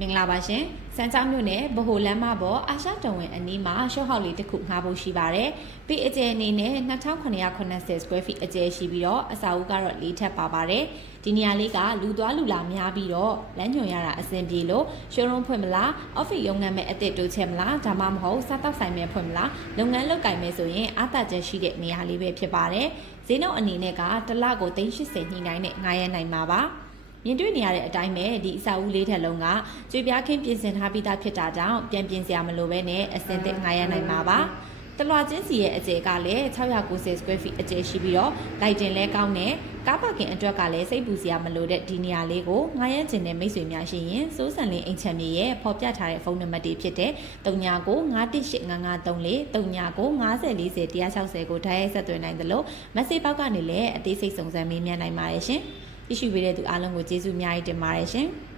မင်္ဂလာပါရှင်။စမ်းချောင်းမြို့နယ်ဗဟိုလမ်းမပေါ်အာရှတုံဝင်အနီးမှာရှော့ဟောက်လေးတစ်ခုငှားဖို့ရှိပါတယ်။ပေအကျယ်အနေနဲ့2980 square feet အကျယ်ရှိပြီးတော့အစာအုပ်ကတော့၄ထပ်ပါပါတယ်။ဒီနေရာလေးကလူသွားလူလာများပြီးတော့လမ်းညွန်ရတာအဆင်ပြေလို့ရှုံးရုံးဖွင့်မလား။ office ရုံးခန်းမဲ့အစ်စ်တိုးချက်မလားဒါမှမဟုတ်စားတောက်ဆိုင်မဲ့ဖွင့်မလားလုပ်ငန်းလုပ်ကိုင်မဲ့ဆိုရင်အားသာချက်ရှိတဲ့နေရာလေးပဲဖြစ်ပါတယ်။ဈေးနှုန်းအနေနဲ့ကတစ်လကို380ညှိနှိုင်းနဲ့ငှားရမ်းနိုင်မှာပါ။ မြင်တွေ့နေရတဲ့အတိုင်းပဲဒီအစာအုပ်လေးထက်လုံးကကြွေပြားခင်းပြင်ဆင်ထားပြီးသားဖြစ်တာကြောင့်ပြန်ပြင်စရာမလိုပဲနဲ့အစင်သစ်ငှားရနိုင်မှာပါတလွာချင်းစီရဲ့အကျယ်ကလည်း690 square feet အကျယ်ရှိပြီးတော့လိုက်တင်လဲကောင်းတယ်ကားပါကင်အတွက်ကလည်းစိတ်ပူစရာမလိုတဲ့ဒီနေရာလေးကိုငှားရမ်းခြင်းနဲ့မိတ်ဆွေများရှိရင်စိုးစံလင်းအိမ်ချမ်းမြေရဲ့ဖော်ပြထားတဲ့ဖုန်းနံပါတ်တွေဖြစ်တဲ့3995185534 399040 160ကိုတိုက်ရိုက်ဆက်သွယ်နိုင်သလို message ပေါက်ကနေလည်းအသေးစိတ်စုံစမ်းမေးမြန်းနိုင်ပါတယ်ရှင်။ ကြည့်ရှုပေးတဲ့သူအားလုံးကိုကျေးဇူးအများကြီးတင်ပါတယ်ရှင်။